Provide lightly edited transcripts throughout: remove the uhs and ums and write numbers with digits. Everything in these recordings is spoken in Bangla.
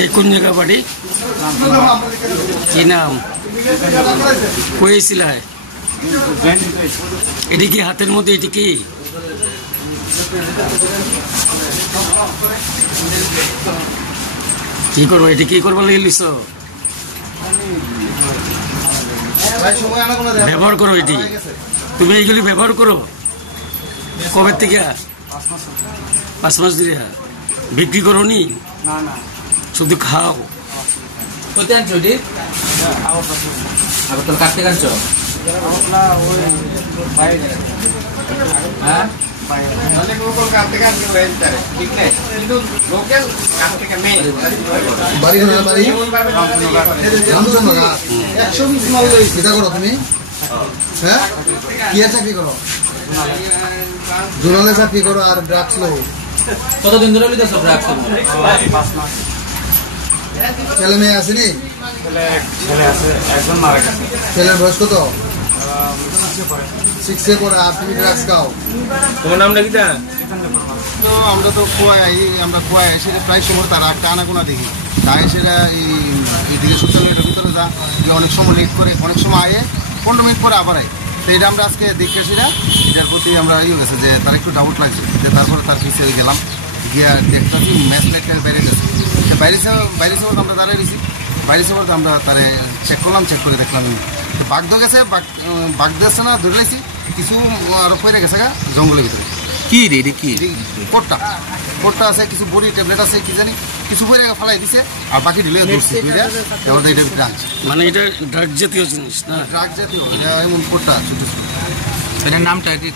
এই কোন জায়গা বাড়ি? কি নাম? কইছিল এটি কি হাতের মধ্যে? এটি কি কি করবো? এটি কি করবো লিস? ব্যবহার করো এটি, তুমি এইগুলি ব্যবহার করো। কবে থেকে? 5 মাস ধরে। বিক্রি করো নি? শুধু খাও? তুমি কি চাকরি করো? জোনালে চাকরি করো আর ড্রাগস লো? কতদিন ধরে ড্রাগস? ছেলে মেয়ে আসেনি? ছেলের বয়স কত? 6 এ পড়ে। আর তুমি ড্রাগস খাও? তোমার নামটা কি? তো আমরা তো কুয়ায় এসে প্রায় সময় তারা একটা আনাগোনা দেখি, তাই সেটা এইদিকে সোশ্যাল মিডিয়ার ভিতরে যা অনেক সময় লেট করে, অনেক সময় আয়ে 15 মিনিট পরে আবার আয়। তো এটা আমরা আজকে দেখেছি না, এটার প্রতি আমরা গেছে যে তার একটু ডাউট লাগছে, যে তারপরে তার পিছিয়ে গেলাম, গিয়া দেখতেছি ম্যাচ লাইটের বাইরে গেছে। বাইরে সবার আমরা দাঁড়িয়ে দিয়েছি, বাইরে সবার আমরা তারে চেক করলাম, চেক করে দেখলাম বাঘ ধরে গেছে। বাঘ দিয়েছে না, ধরে লাইছি কিছু আরো পড়ে গেছে গা জঙ্গলের ভিতরে। কি রে? কি কোটটা আছে, কিছু বড়ি ট্যাবলেট আছে, কি জানি কিছু পরে ফালাই দিছে, আর বাকি ঢিলে ধরছি। মানে এটা ড্রাগ জাতীয় জিনিস না? ড্রাগ জাতীয় এমন কোটটা ছোট ছোট। নামটা কি?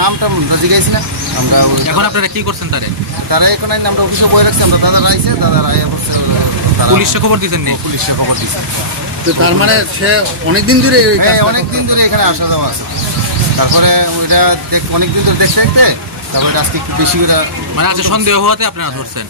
নামটা জিজ্ঞাসি না আমরা। এখন আপনারা কি করছেন? তারা এখন আমরা অফিসে বয়ে রাখছি। আমরা দাদা আইছে, দাদা আইয়া বলছে পুলিশে খবর দিচ্ছেন? পুলিশে খবর দিচ্ছে। তো তার মানে সে অনেকদিন ধরে এখানে আসা যাওয়া আছে। তারপরে ওইটা অনেকদিন ধরে দেখতে তারপরে আজকে একটু বেশি করে, মানে আজকে সন্দেহ হওয়াতে আপনারা ধরছেন?